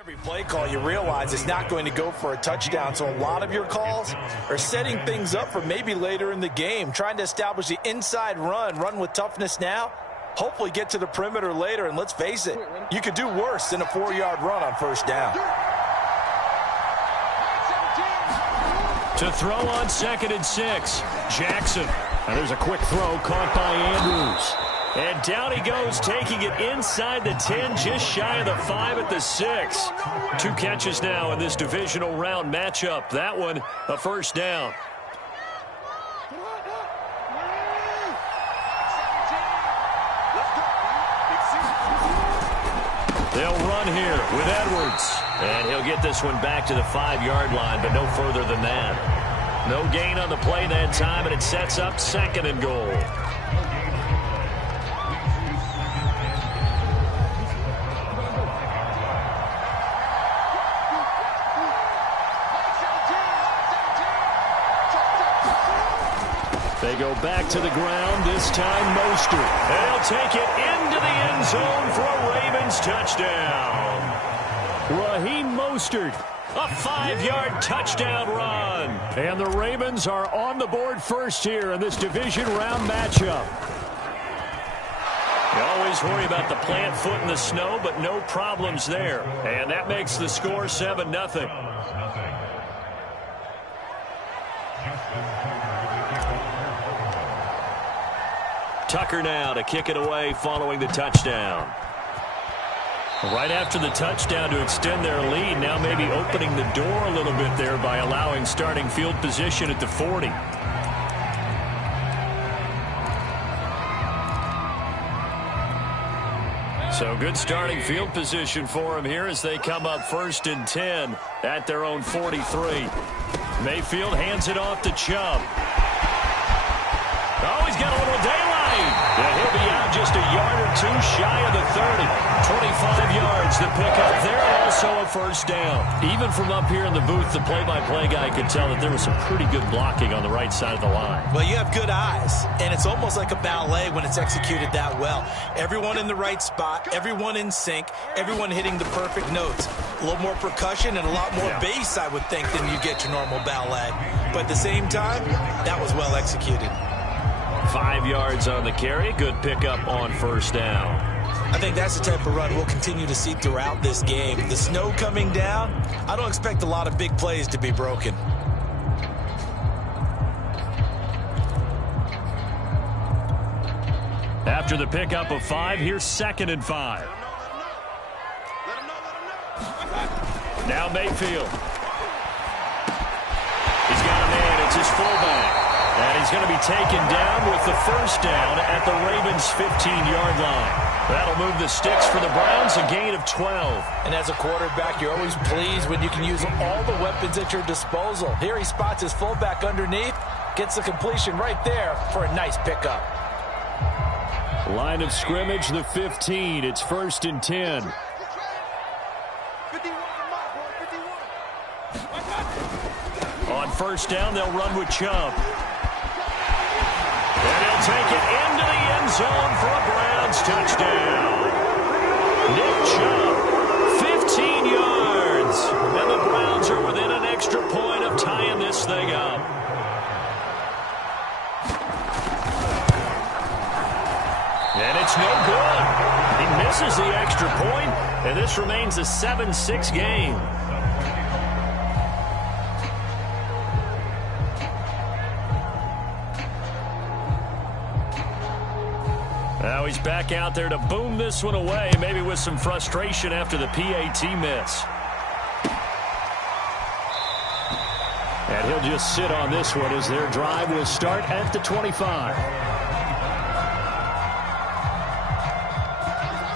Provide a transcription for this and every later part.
Every play call, you realize it's not going to go for a touchdown, so a lot of your calls are setting things up for maybe later in the game, trying to establish the inside run with toughness now, hopefully get to the perimeter later, and let's face it, you could do worse than a 4-yard run on first down. To throw on 2nd and 6, Jackson. Now there's a quick throw caught by Andrews. And down he goes, taking it inside the 10, just shy of the 5 at the 6. 2 catches now in this divisional round matchup. That one, a first down. They'll run here with Edwards. And he'll get this one back to the 5-yard line, but no further than that. No gain on the play that time, and it sets up 2nd and goal. They go back to the ground, this time Mostert. And he'll take it into the end zone for a Ravens touchdown. Raheem Mostert, a 5-yard touchdown run. And the Ravens are on the board first here in this division round matchup. You always worry about the plant foot in the snow, but no problems there. And that makes the score 7-0. Tucker now to kick it away following the touchdown. Right after the touchdown to extend their lead, now maybe opening the door a little bit there by allowing starting field position at the 40. So good starting field position for them here as they come up 1st and 10 at their own 43. Mayfield hands it off to Chubb. Oh, he's got a little daylight. And he'll be out just a yard or 2 shy of the 30. 25 yards to pick up there, also a first down. Even from up here in the booth, the play-by-play guy could tell that there was some pretty good blocking on the right side of the line. Well, you have good eyes, and it's almost like a ballet when it's executed that well. Everyone in the right spot, everyone in sync, everyone hitting the perfect notes. A little more percussion and a lot more bass, I would think, than you get your normal ballet. But at the same time, that was well executed. 5 yards on the carry. Good pickup on first down. I think that's the type of run we'll continue to see throughout this game. The snow coming down, I don't expect a lot of big plays to be broken. After the pickup of 5, here's 2nd and 5. Now Mayfield. He's got a man. It's his fullback. And he's going to be taken down with the first down at the Ravens' 15-yard line. That'll move the sticks for the Browns, a gain of 12. And as a quarterback, you're always pleased when you can use all the weapons at your disposal. Here he spots his fullback underneath, gets the completion right there for a nice pickup. Line of scrimmage, the 15. It's 1st and 10. On first down, they'll run with Chubb. And he'll take it into the end zone for a Browns touchdown. Nick Chubb, 15 yards. And the Browns are within an extra point of tying this thing up. And it's no good. He misses the extra point, and this remains a 7-6 game. Now he's back out there to boom this one away, maybe with some frustration after the PAT miss. And he'll just sit on this one as their drive will start at the 25.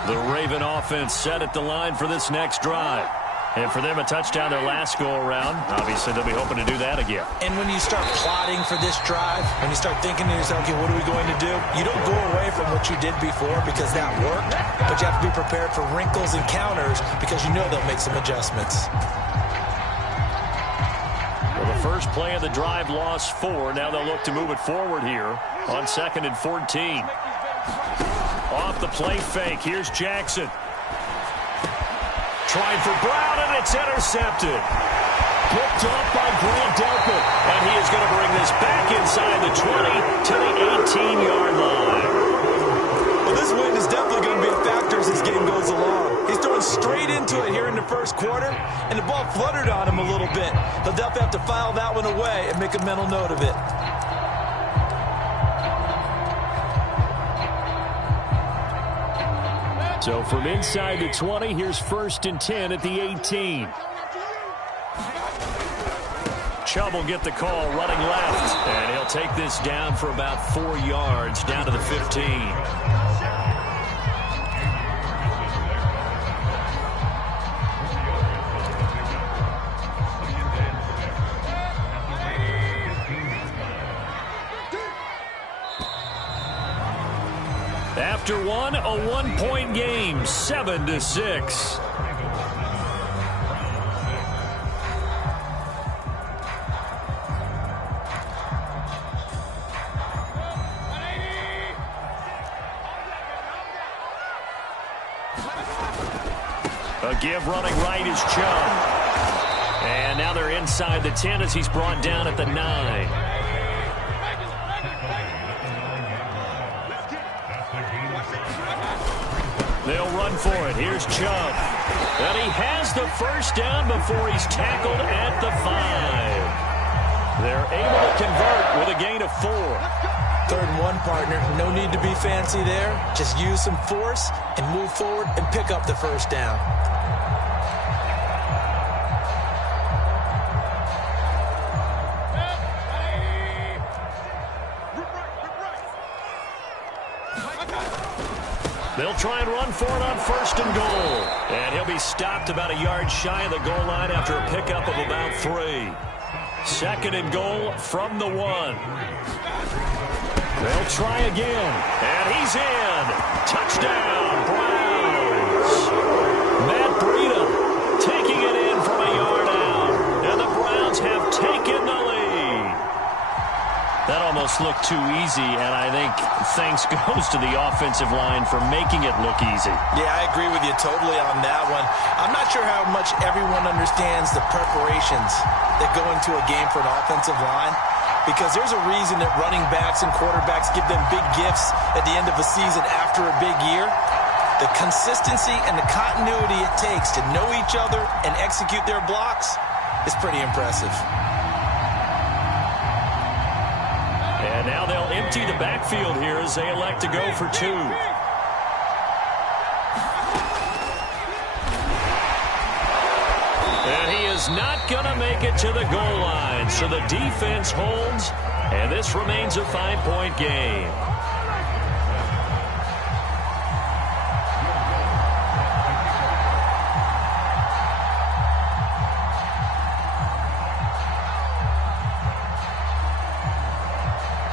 The Raven offense set at the line for this next drive. And for them, a touchdown their last go-around. Obviously, they'll be hoping to do that again. And when you start plotting for this drive, when you start thinking to yourself, okay, what are we going to do? You don't go away from what you did before because that worked, but you have to be prepared for wrinkles and counters because you know they'll make some adjustments. Well, the first play of the drive lost 4. Now they'll look to move it forward here on 2nd and 14. Off the play fake, here's Jackson. Trying for Brown, and it's intercepted. Picked off by Grant Delpit. And he is going to bring this back inside the 20 to the 18-yard line. Well, this win is definitely going to be a factor as this game goes along. He's throwing straight into it here in the first quarter, and the ball fluttered on him a little bit. He'll definitely have to file that one away and make a mental note of it. So from inside the 20, here's 1st and 10 at the 18. Chubb will get the call running left, and he'll take this down for about 4 yards down to the 15. After one, a 1-point game, 7-6. A give running right is Chubb. And now they're inside the 10 as he's brought down at the 9. They'll run for it. Here's Chubb. And he has the first down before he's tackled at the 5. They're able to convert with a gain of 4. 3rd and 1, partner. No need to be fancy there. Just use some force and move forward and pick up the first down. They'll try and run for it on 1st and goal. And he'll be stopped about a yard shy of the goal line after a pickup of about 3. 2nd and goal from the 1. They'll try again. And he's in. Touchdown, Browns. Matt Breida taking it in from a yard out. And the Browns have taken the lead. That almost looked too easy, and I think thanks goes to the offensive line for making it look easy. Yeah, I agree with you totally on that one. I'm not sure how much everyone understands the preparations that go into a game for an offensive line, because there's a reason that running backs and quarterbacks give them big gifts at the end of a season after a big year. The consistency and the continuity it takes to know each other and execute their blocks is pretty impressive. And now they'll empty the backfield here as they elect to go for 2. And he is not going to make it to the goal line. So the defense holds, and this remains a 5-point game.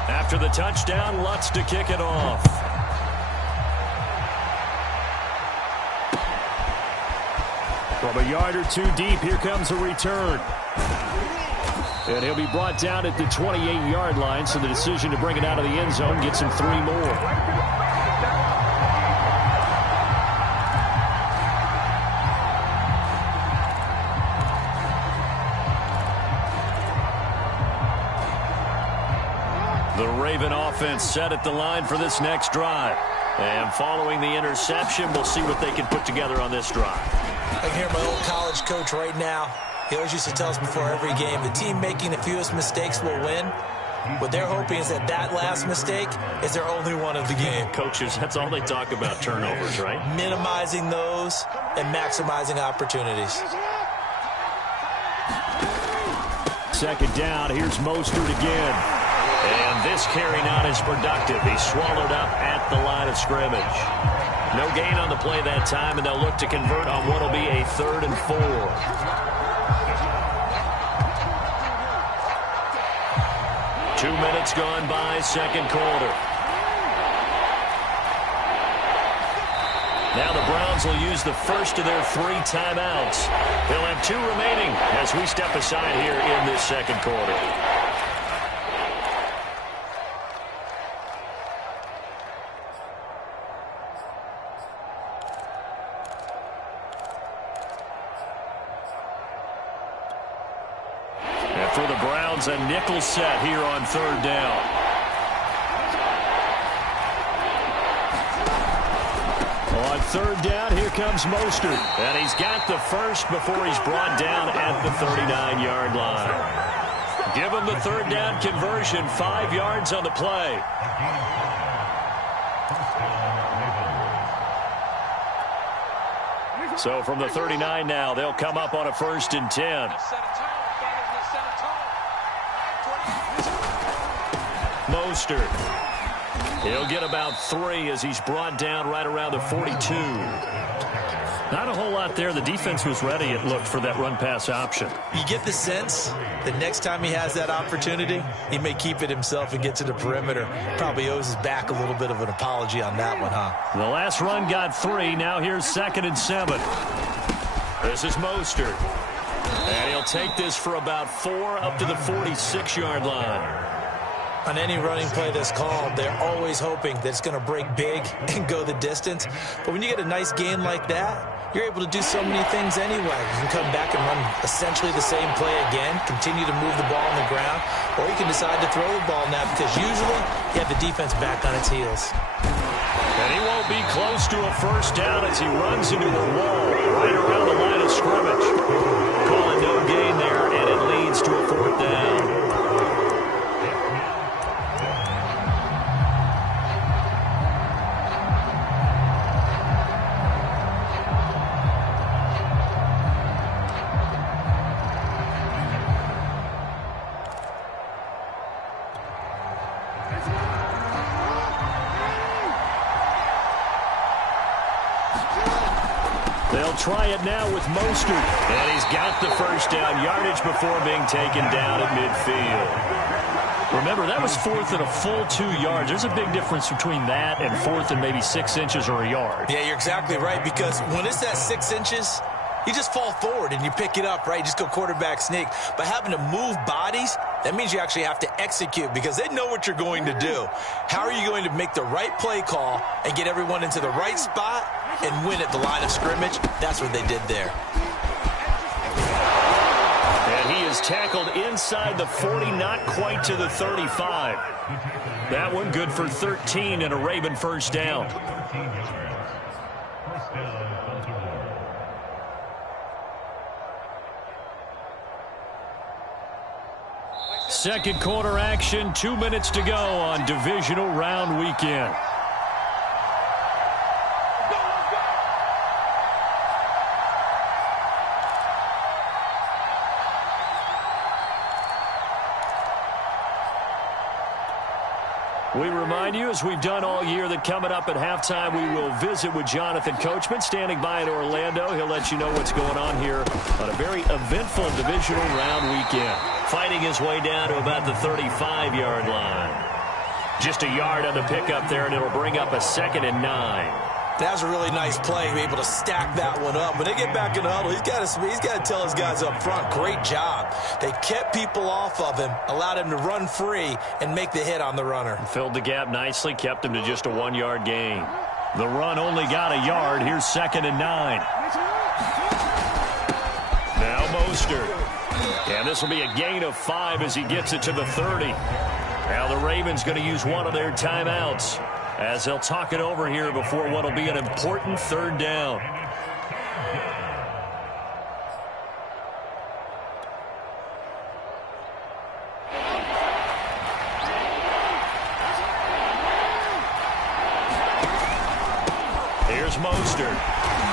After the touchdown, Lutz to kick it off. From a yard or 2 deep, here comes a return. And he'll be brought down at the 28-yard line, so the decision to bring it out of the end zone gets him 3 more. The Raven offense set at the line for this next drive. And following the interception, we'll see what they can put together on this drive. I can hear my old college coach right now. He always used to tell us before every game, the team making the fewest mistakes will win. What they're hoping is that last mistake is their only one of the game. Coaches, that's all they talk about, turnovers, right? Minimizing those and maximizing opportunities. 2nd down, here's Mostert again. And this carry not as productive. He's swallowed up at the line of scrimmage. No gain on the play that time, and they'll look to convert on what will be a 3rd and 4. 2 minutes gone by, 2nd quarter. Now the Browns will use the first of their 3 timeouts. They'll have 2 remaining as we step aside here in this 2nd quarter. For the Browns, a nickel set here on third down. On third down, here comes Mostert. And he's got the first before he's brought down at the 39-yard line. Give him the third down conversion, 5 yards on the play. So from the 39 now, they'll come up on a 1st and 10. Mostert. He'll get about 3 as he's brought down right around the 42. Not a whole lot there. The defense was ready, it looked, for that run-pass option. You get the sense that next time he has that opportunity, he may keep it himself and get to the perimeter. Probably owes his back a little bit of an apology on that one, huh? The last run got 3. Now here's 2nd and 7. This is Mostert. And he'll take this for about 4 up to the 46-yard line. On any running play that's called, they're always hoping that it's going to break big and go the distance. But when you get a nice gain like that, you're able to do so many things anyway. You can come back and run essentially the same play again, continue to move the ball on the ground, or you can decide to throw the ball now because usually you have the defense back on its heels. And he won't be close to a first down as he runs into a wall right around the line of scrimmage. Calling no gain there, and it leads to a 4th down. Try it now with Mostert. And he's got the first down, yardage before being taken down at midfield. Remember, that was 4th and a full 2 yards. There's a big difference between that and 4th and maybe 6 inches or a yard. Yeah, you're exactly right, because when it's that 6 inches, you just fall forward and you pick it up, right? You just go quarterback sneak. But having to move bodies, that means you actually have to execute because they know what you're going to do. How are you going to make the right play call and get everyone into the right spot and win at the line of scrimmage? That's what they did there. And he is tackled inside the 40, not quite to the 35. That one good for 13 and a Raven first down. Second quarter action, 2 minutes to go on divisional round weekend. We remind you, as we've done all year, that coming up at halftime, we will visit with Jonathan Coachman, standing by in Orlando. He'll let you know what's going on here on a very eventful divisional round weekend. Fighting his way down to about the 35-yard line. Just a yard on the pickup there, and it'll bring up a 2nd and 9. That was a really nice play to be able to stack that one up. When they get back in the huddle, he's got to tell his guys up front, great job. They kept people off of him, allowed him to run free, and make the hit on the runner. Filled the gap nicely, kept him to just a 1-yard gain. The run only got a yard. Here's 2nd and 9. Now Mostert. And this will be a gain of 5 as he gets it to the 30. Now the Ravens going to use one of their timeouts as they'll talk it over here before what will be an important 3rd down. Here's Mostert.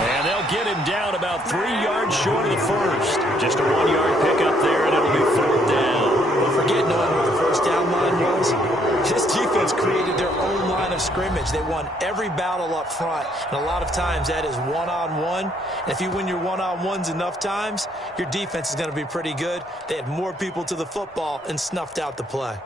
And they'll get him down about 3 yards short of the first. Just a 1-yard pickup there, and it'll be 4th down. Don't forget, knowing where the first down line was, this defense created their own line of scrimmage. They won every battle up front, and a lot of times that is one-on-one. And if you win your one-on-ones enough times, your defense is going to be pretty good. They had more people to the football and snuffed out the play.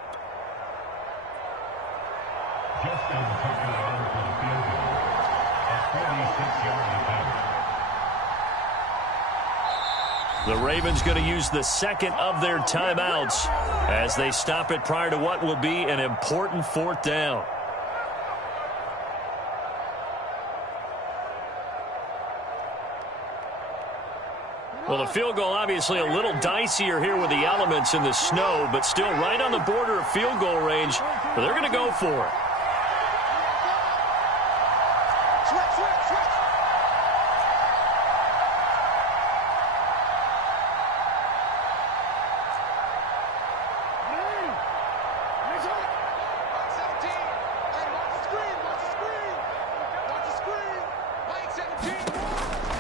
The Ravens going to use the 2nd of their timeouts as they stop it prior to what will be an important 4th down. Well, the field goal obviously a little dicier here with the elements in the snow, but still right on the border of field goal range. But they're going to go for it.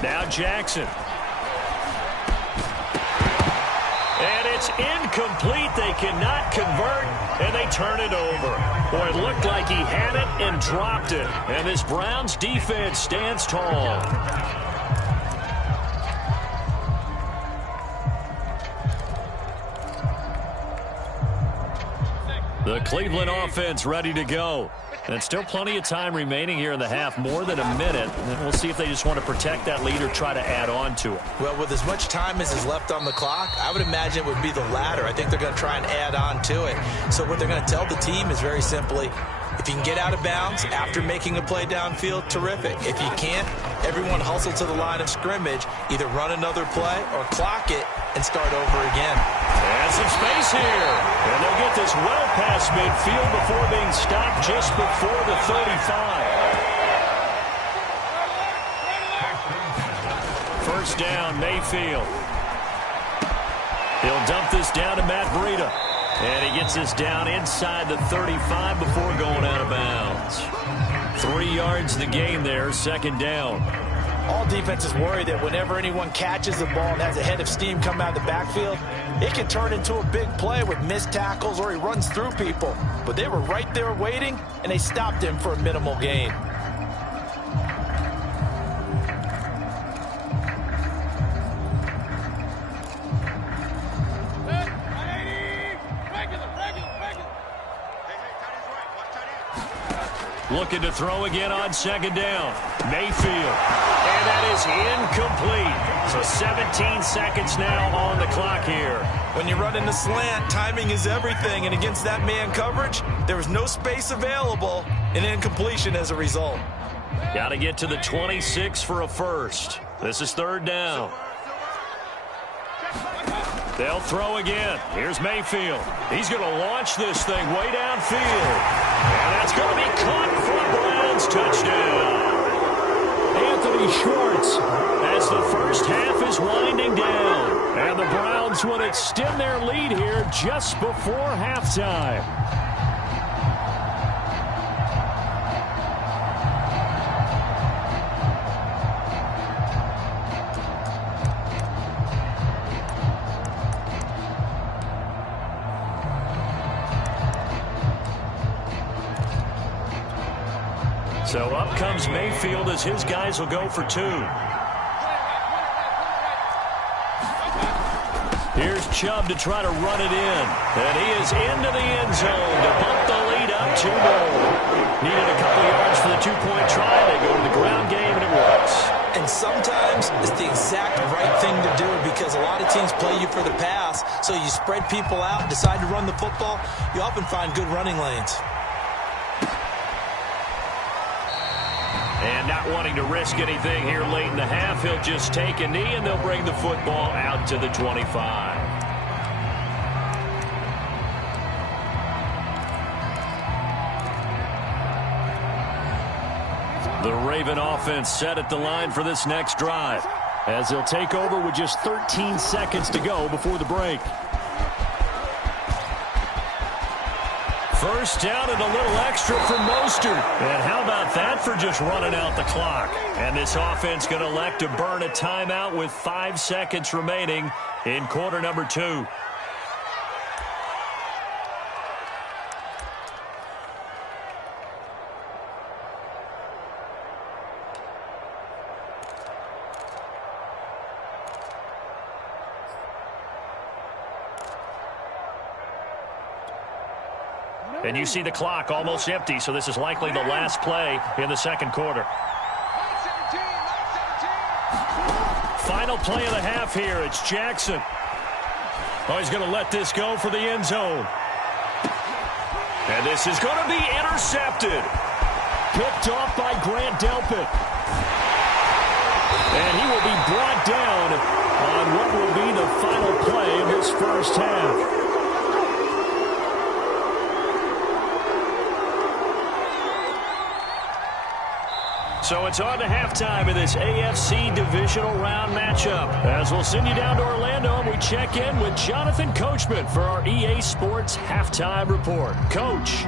Now Jackson. And it's incomplete. They cannot convert, and they turn it over. Boy, it looked like he had it and dropped it. And this Browns defense stands tall. The Cleveland offense ready to go. And still plenty of time remaining here in the half, more than a minute. And we'll see if they just want to protect that lead or try to add on to it. Well, with as much time as is left on the clock, I would imagine it would be the latter. I think they're going to try and add on to it. So what they're going to tell the team is very simply, if you can get out of bounds after making a play downfield, terrific. If you can't, everyone hustle to the line of scrimmage, either run another play or clock it and start over again. And some space here. And they'll get this well past midfield before being stopped just before the 35. First down, Mayfield. He'll dump this down to Matt Breida. And he gets this down inside the 35 before going out of bounds. 3 yards the gain there, second down. All defenses worry that whenever anyone catches the ball and has a head of steam come out of the backfield, it can turn into a big play with missed tackles or he runs through people. But they were right there waiting, and they stopped him for a minimal gain. Looking to throw again on second down. Mayfield. And that is incomplete. So 17 seconds now on the clock here. When you run in the slant, timing is everything. And against that man coverage, there was no space available, and incompletion as a result. Got to get to the 26 for a first. This is third down. They'll throw again. Here's Mayfield. He's going to launch this thing way downfield. And that's going to be caught for a Browns touchdown. Anthony Schwartz as the first half is winding down. And the Browns will extend their lead here just before halftime. So up comes Mayfield as his guys will go for 2. Here's Chubb to try to run it in. And he is into the end zone to bump the lead up 2 more. Needed a couple yards for the 2-point try. They go to the ground game, and it works. And sometimes it's the exact right thing to do because a lot of teams play you for the pass. So you spread people out, decide to run the football. You often find good running lanes. And not wanting to risk anything here late in the half, he'll just take a knee, and they'll bring the football out to the 25. The Raven offense set at the line for this next drive, as they'll take over with just 13 seconds to go before the break. First down and a little extra for Mostert. And how about that for just running out the clock? And this offense going to elect to burn a timeout with 5 seconds remaining in quarter number 2. And you see the clock almost empty, so this is likely the last play in the second quarter. Final play of the half here. It's Jackson. Oh, he's going to let this go for the end zone. And this is going to be intercepted. Picked off by Grant Delpit. And he will be brought down on what this first half. So it's on to halftime of this AFC divisional round matchup. As we'll send you down to Orlando, and we check in with Jonathan Coachman for our EA Sports Halftime Report. Coach.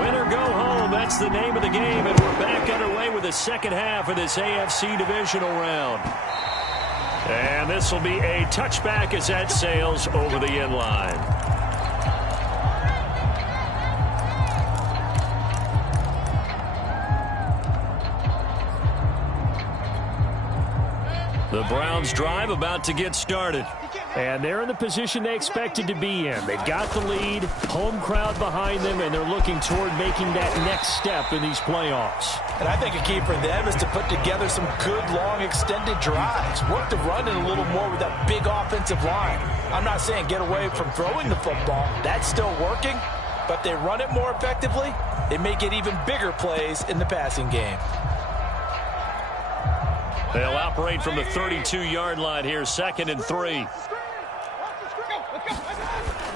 Win or go home, that's the name of the game, and we're back underway with the second half of this AFC divisional round. And this will be a touchback as that sails over the end line. The Browns drive about to get started. And they're in the position they expected to be in. They've got the lead, home crowd behind them, and they're looking toward making that next step in these playoffs. And I think a key for them is to put together some good, long, extended drives. Work the run in a little more with that big offensive line. I'm not saying get away from throwing the football. That's still working. But they run it more effectively, they may get even bigger plays in the passing game. They'll operate from the 32-yard line here, 2nd and 3.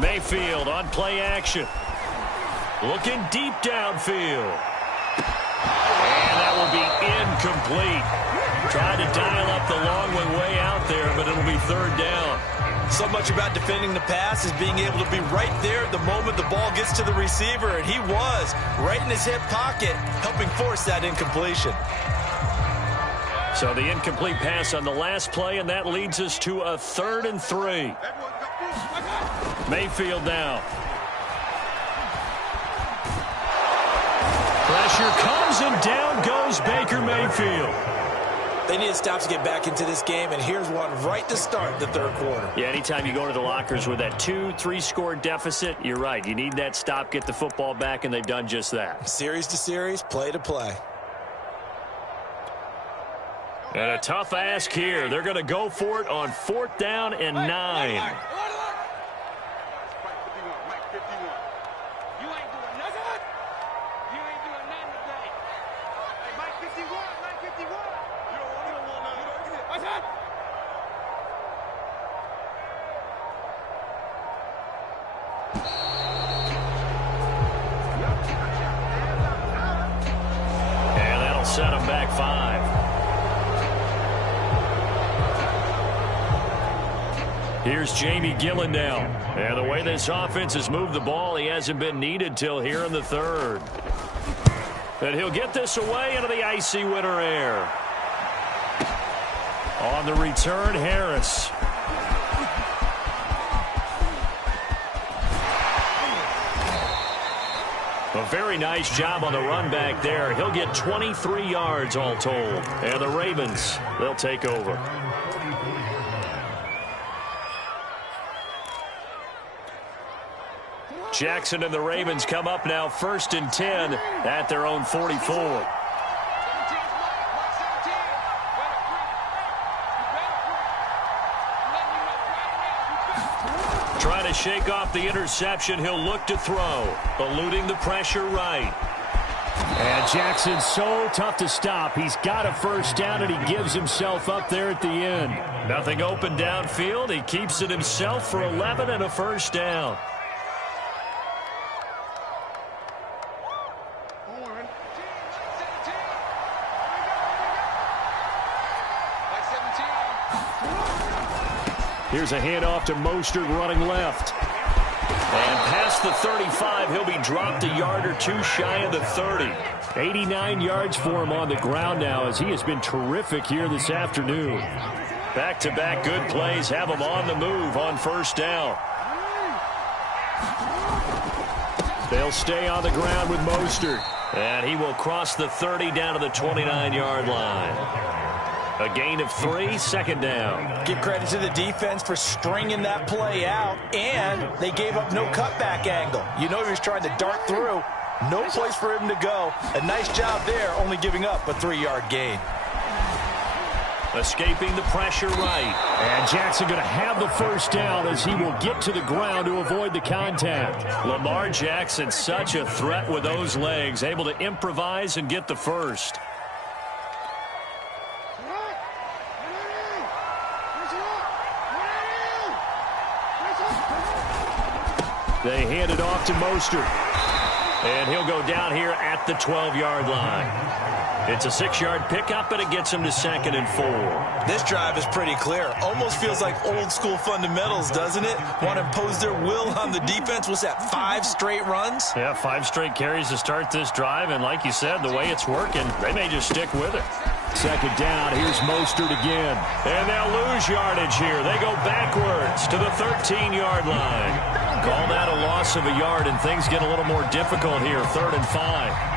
Mayfield on play action. Looking deep downfield. And that will be incomplete. Tried to dial up the long one way out there, but it'll be 3rd down. So much about defending the pass is being able to be right there at the moment the ball gets to the receiver, and he was right in his hip pocket, helping force that incompletion. So the incomplete pass on the last play, and that leads us to a 3rd and 3. Mayfield now. Pressure comes, and down goes Baker Mayfield. They need a stop to get back into this game, and here's one right to start the 3rd quarter. Yeah, anytime you go to the lockers with that 2-3 score deficit, you're right. You need that stop, get the football back, and they've done just that. Series to series, play to play. And a tough ask here. They're going to go for it on 4th down and 9. And that'll set them back 5. Here's Jamie Gillen now. And the way this offense has moved the ball, he hasn't been needed till here in the 3rd. And he'll get this away into the icy winter air. On the return, Harris. A very nice job on the run back there. He'll get 23 yards all told. And the Ravens, they'll take over. Jackson and the Ravens come up now 1st and 10 at their own 44. Trying to shake off the interception. He'll look to throw. Eluding the pressure right. And Jackson's so tough to stop. He's got a 1st down, and he gives himself up there at the end. Nothing open downfield. He keeps it himself for 11 and a 1st down. Here's a handoff to Mostert running left. And past the 35, he'll be dropped a yard or 2 shy of the 30. 89 yards for him on the ground now, as he has been terrific here this afternoon. Back-to-back good plays have him on the move on 1st down. They'll stay on the ground with Mostert. And he will cross the 30 down to the 29-yard line. A gain of 3, 2nd down. Give credit to the defense for stringing that play out, and they gave up no cutback angle. You know he was trying to dart through. No place for him to go. A nice job there, only giving up a 3-yard gain. Escaping the pressure right. And Jackson going to have the 1st down as he will get to the ground to avoid the contact. Lamar Jackson, such a threat with those legs, able to improvise and get the 1st. They hand it off to Mostert. And he'll go down here at the 12-yard line. It's a 6-yard pickup, and it gets him to 2nd and 4. This drive is pretty clear. Almost feels like old-school fundamentals, doesn't it? Want to impose their will on the defense. What's that, 5 straight runs? Yeah, 5 straight carries to start this drive, and like you said, the way it's working, they may just stick with it. 2nd down, here's Mostert again. And they'll lose yardage here. They go backwards to the 13-yard line. Call that a loss of a yard, and things get a little more difficult here, 3rd and 5.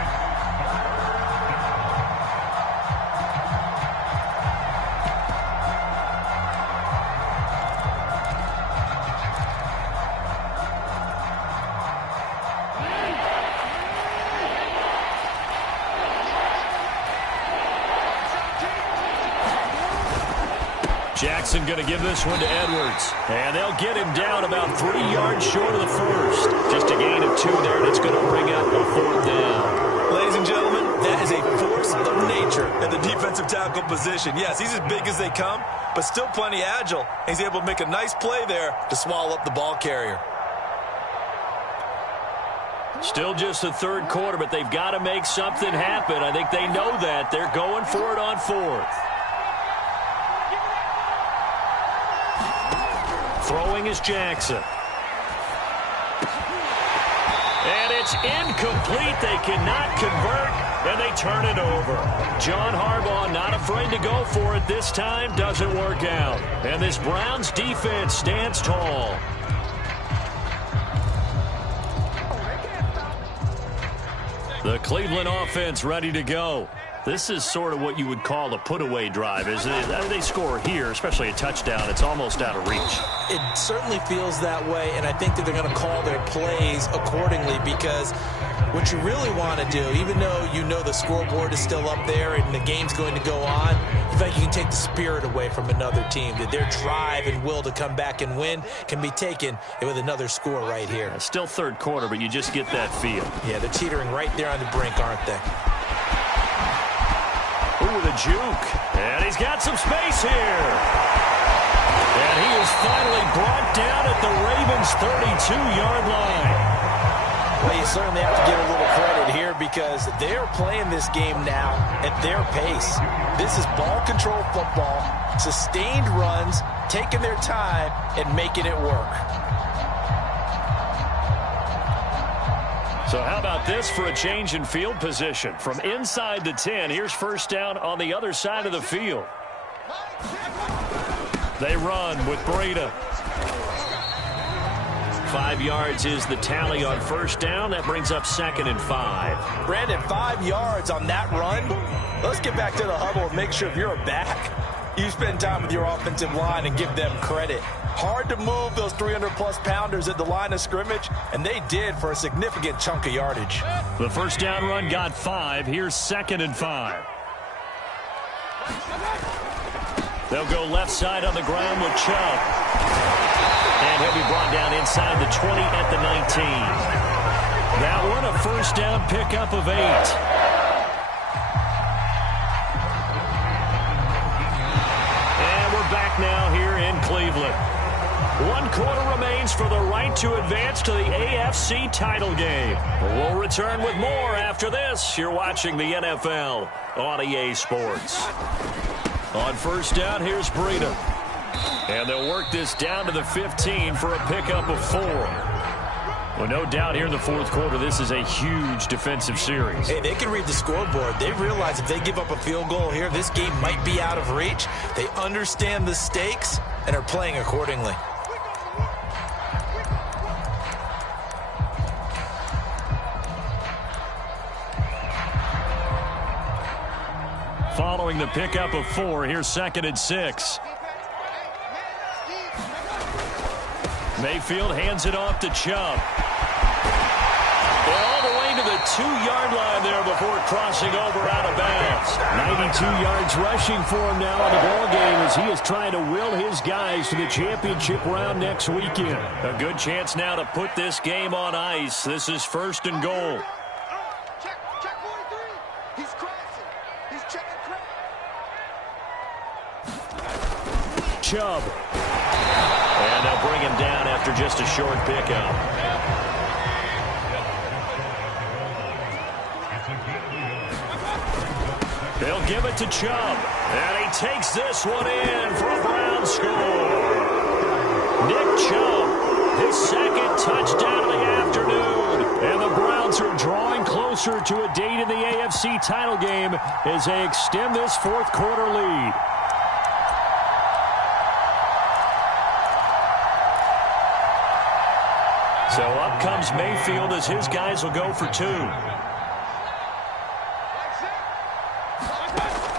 Jackson going to give this one to Edwards. And they'll get him down about 3 yards short of the first. Just a gain of 2 there, and it's going to bring up a 4th down. Ladies and gentlemen, that is a force of nature at the defensive tackle position. Yes, he's as big as they come, but still plenty agile. He's able to make a nice play there to swallow up the ball carrier. Still just the 3rd quarter, but they've got to make something happen. I think they know that. They're going for it on 4th. Throwing is Jackson. And it's incomplete. They cannot convert, and they turn it over. John Harbaugh not afraid to go for it this time. Doesn't work out. And this Browns defense stands tall. The Cleveland offense ready to go. This is sort of what you would call a put-away drive, isn't it? They score here, especially a touchdown. It's almost out of reach. It certainly feels that way, and I think that they're going to call their plays accordingly, because what you really want to do, even though you know the scoreboard is still up there and the game's going to go on, in fact, you can take the spirit away from another team, that their drive and will to come back and win can be taken with another score right here. It's still 3rd quarter, but you just get that feel. Yeah, they're teetering right there on the brink, aren't they? Ooh, the juke. And he's got some space here. And he is finally brought down at the Ravens' 32-yard line. Well, you certainly have to give a little credit here, because they're playing this game now at their pace. This is ball control football, sustained runs, taking their time and making it work. So how about this for a change in field position? From inside the 10, here's 1st down on the other side of the field. They run with Breida. 5 yards is the tally on 1st down. That brings up 2nd and 5. Brandon, 5 yards on that run. Let's get back to the huddle and make sure if you're a back, you spend time with your offensive line and give them credit. Hard to move those 300-plus pounders at the line of scrimmage, and they did for a significant chunk of yardage. The 1st down run got 5. Here's 2nd and 5. They'll go left side on the ground with Chubb. And he'll be brought down inside the 20 at the 19. That one a 1st down pickup of 8. Back now here in Cleveland. 1 quarter remains for the right to advance to the AFC title game. We'll return with more after this. You're watching the NFL on EA Sports. On 1st down, here's Breida. And they'll work this down to the 15 for a pickup of 4. Well, no doubt here in the 4th quarter, this is a huge defensive series. Hey, they can read the scoreboard. They realize if they give up a field goal here, this game might be out of reach. They understand the stakes and are playing accordingly. Following the pickup of 4, here's 2nd and 6. Mayfield hands it off to Chubb. All the way to the 2-yard line there before crossing over out of bounds. 92 yards rushing for him now in the ballgame as he is trying to will his guys to the championship round next weekend. A good chance now to put this game on ice. This is 1st and goal. Check 43. He's crossing. He's checking Chubb. And they'll bring him down after just a short pickup. They'll give it to Chubb. And he takes this one in for a Brown score. Nick Chubb, his second touchdown of the afternoon. And the Browns are drawing closer to a date in the AFC title game as they extend this fourth quarter lead. So up comes Mayfield as his guys will go for two.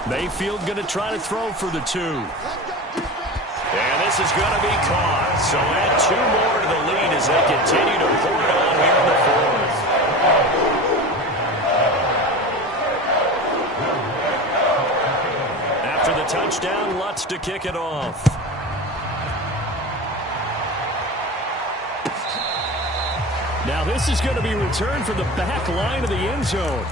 Mayfield going to try to throw for the two. And this is going to be caught. So add two more to the lead as they continue to pour it on here in the fourth. After the touchdown, Lutz to kick it off. Now this is going to be returned from the back line of the end zone.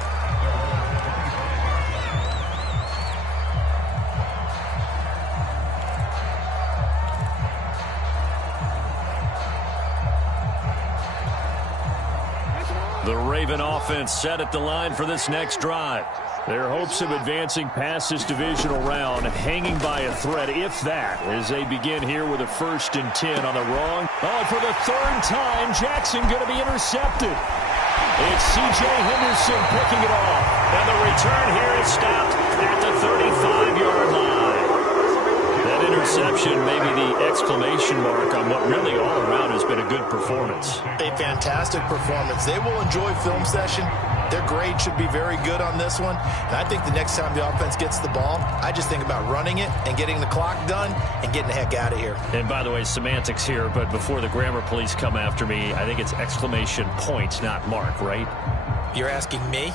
The Raven offense set at the line for this next drive. Their hopes of advancing past this divisional round hanging by a thread, if that, as they begin here with a 1st and 10 on the wrong. Oh, for the third time, Jackson going to be intercepted. It's C.J. Henderson picking it off. And the return here is stopped at the 35-yard line. That interception may be the exclamation mark on what really all around has been a good performance. A fantastic performance. They will enjoy film session. Their grade should be very good on this one. And I think the next time the offense gets the ball, I just think about running it and getting the clock done and getting the heck out of here. And by the way, semantics here, but before the grammar police come after me, I think it's exclamation point, not mark, right? You're asking me?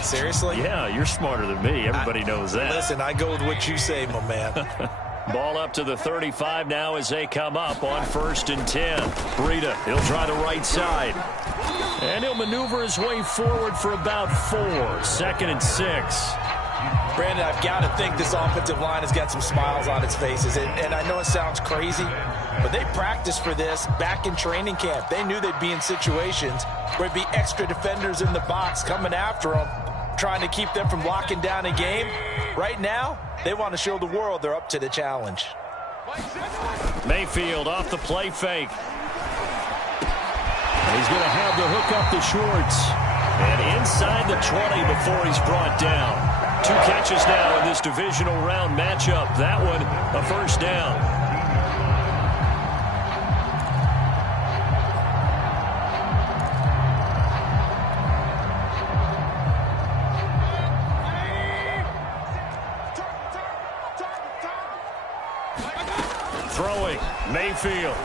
Seriously? Yeah, you're smarter than me. Everybody knows that. Listen, I go with what you say, my man. Ball up to the 35 now as they come up on 1st and 10. Breida, he'll try the right side. And he'll maneuver his way forward for about 4. 2nd and 6. Brandon, I've got to think this offensive line has got some smiles on its faces. And I know it sounds crazy, but they practiced for this back in training camp. They knew they'd be in situations where it'd be extra defenders in the box coming after them, trying to keep them from locking down a game. Right now, they want to show the world they're up to the challenge. Mayfield off the play fake. He's going to have the hook up the shorts. And inside the 20 before he's brought down. 2 catches now in this divisional round matchup. That one, a 1st down. Throwing, Mayfield.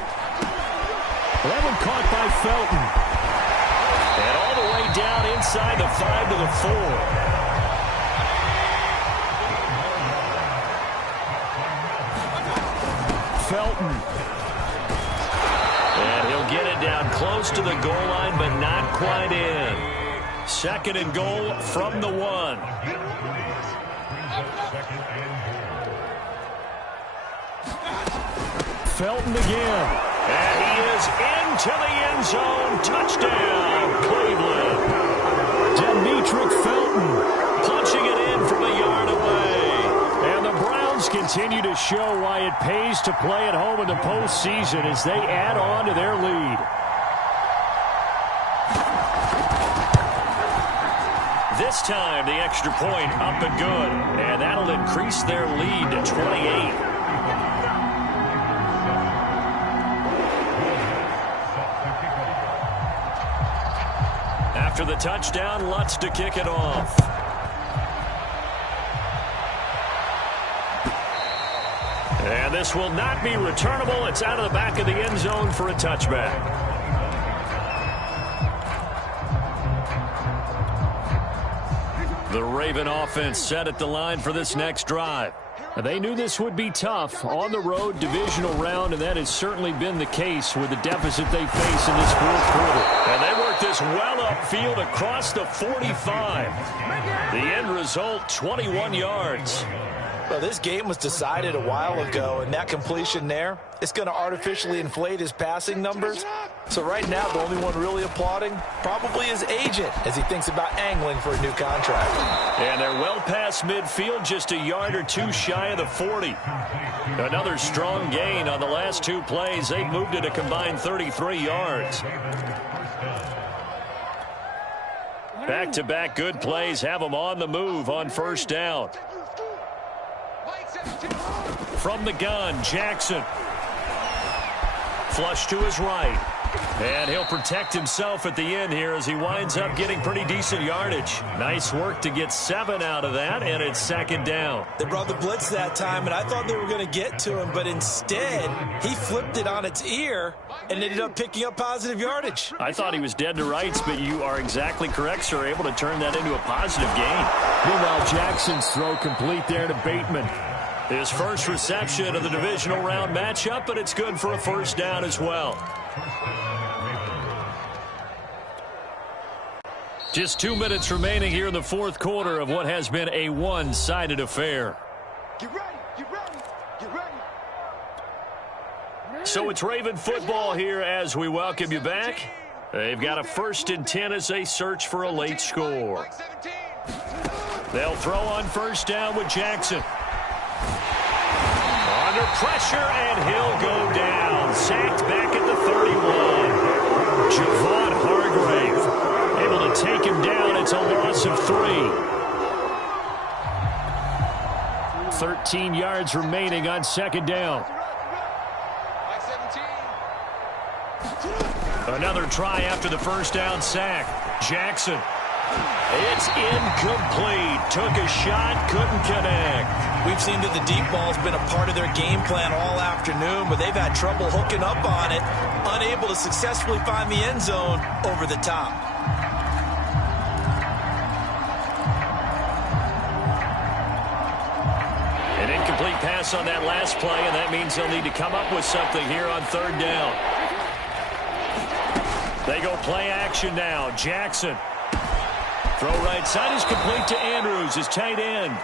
That one caught by Felton. And all the way down inside the 5 to the 4. Felton. And he'll get it down close to the goal line, but not quite in. 2nd and goal from the 1. Felton again. And he is into the end zone. Touchdown, Cleveland. Demetric Felton punching it in from a yard away. And the Browns continue to show why it pays to play at home in the postseason as they add on to their lead. This time, the extra point up and good. And that'll increase their lead to 28. After the touchdown, Lutz to kick it off. And this will not be returnable. It's out of the back of the end zone for a touchback. The Raven offense set at the line for this next drive. They knew this would be tough on the road divisional round, and that has certainly been the case with the deficit they face in this fourth quarter. And they work this well upfield across the 45. The end result, 21 yards. Well, this game was decided a while ago, and that completion there is going to artificially inflate his passing numbers. So right now, the only one really applauding probably his agent as he thinks about angling for a new contract. And they're well past midfield, just a yard or two shy of the 40. Another strong gain on the last two plays. They've moved it a combined 33 yards. Back-to-back good plays have them on the move on first down. From the gun, Jackson. Flush to his right. And he'll protect himself at the end here as he winds up getting pretty decent yardage. Nice work to get 7 out of that, and it's second down. They brought the blitz that time, and I thought they were going to get to him, but instead, he flipped it on its ear and ended up picking up positive yardage. I thought he was dead to rights, but you are exactly correct, sir. Able to turn that into a positive gain. Meanwhile, Jackson's throw complete there to Bateman. His first reception of the divisional round matchup, but it's good for a first down as well. Just 2 minutes remaining here in the fourth quarter of what has been a one-sided affair. Get ready, get ready, get ready. So it's Raven football here as we welcome you back. They've got a 1st and 10 as they search for a late score. They'll throw on first down with Jackson. Under pressure, and he'll go down. Sacked back at the 31. Javon Hargrave able to take him down. It's a loss of 3. 13 yards remaining on second down. Another try after the first down sack. Jackson. It's incomplete. Took a shot, couldn't connect. We've seen that the deep ball's been a part of their game plan all afternoon, but they've had trouble hooking up on it, unable to successfully find the end zone over the top. An incomplete pass on that last play, and that means they'll need to come up with something here on third down. They go play action now. Jackson. Throw right side is complete to Andrews, his tight end.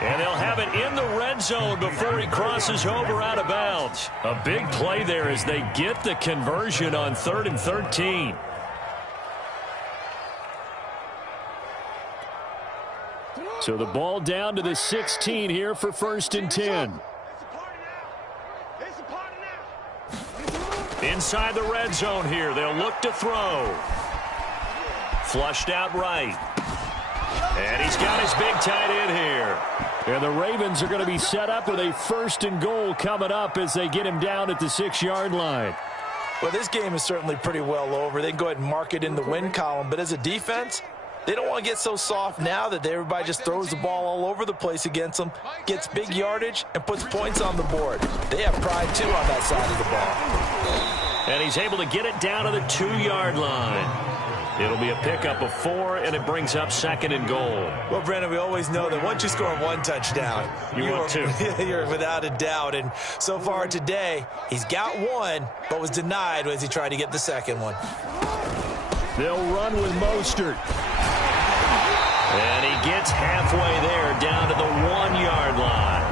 And they'll have it in the red zone before he crosses over out of bounds. A big play there as they get the conversion on 3rd and 13. So the ball down to the 16 here for 1st and 10. Inside the red zone here, they'll look to throw. Flushed out right. And he's got his big tight end here. And the Ravens are going to be set up with a 1st and goal coming up as they get him down at the 6-yard line. Well, this game is certainly pretty well over. They can go ahead and mark it in the win column. But as a defense, they don't want to get so soft now that everybody just throws the ball all over the place against them, gets big yardage, and puts points on the board. They have pride, too, on that side of the ball. And he's able to get it down to the 2-yard line. It'll be a pickup of 4, and it brings up 2nd and goal. Well, Brandon, we always know that once you score 1 touchdown, you're without a doubt. And so far today, he's got 1, but was denied as he tried to get the 2nd one. They'll run with Mostert. And he gets halfway there, down to the 1-yard line.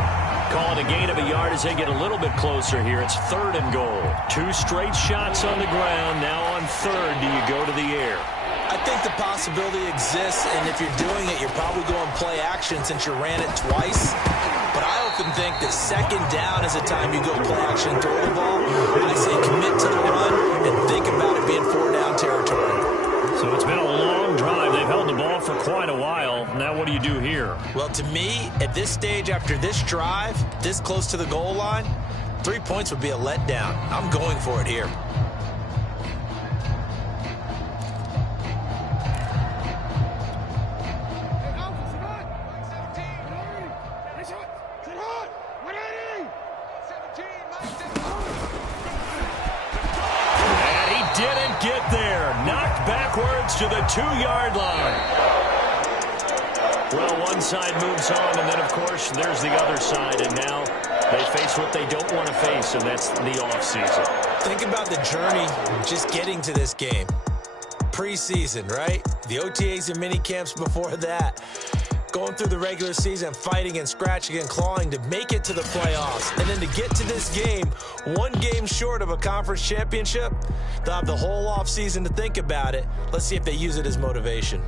Calling a gain of a yard as they get a little bit closer here. It's 3rd and goal. 2 straight shots on the ground. Now on 3rd, do you go to the air? I think the possibility exists, and if you're doing it, you're probably going play action since you ran it twice. But I often think that 2nd down is the time you go play action, throw the ball. I say commit to the run and think about it being 4-down territory. So it's been a long drive. They've held the ball for quite a while. Now what do you do here? Well, to me, at this stage after this drive, this close to the goal line, 3 points would be a letdown. I'm going for it here. And he didn't get there. Knocked backwards to the 2-yard line. Well, one side moves on, and then, of course, there's the other side, and now they face what they don't want to face, and that's the offseason. Think about the journey just getting to this game. Preseason, right? The OTAs and mini camps before that. going through the regular season, fighting and scratching and clawing to make it to the playoffs. And then to get to this game, one game short of a conference championship, they'll have the whole offseason to think about it. Let's see if they use it as motivation.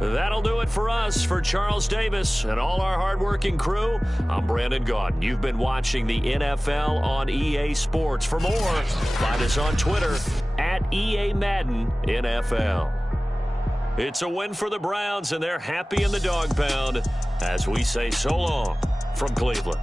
That'll do it for us. For Charles Davis and all our hardworking crew, I'm Brandon Gaudin. You've been watching the NFL on EA Sports. For more, find us on Twitter at EA Madden NFL. It's a win for the Browns, and they're happy in the dog pound as we say so long from Cleveland.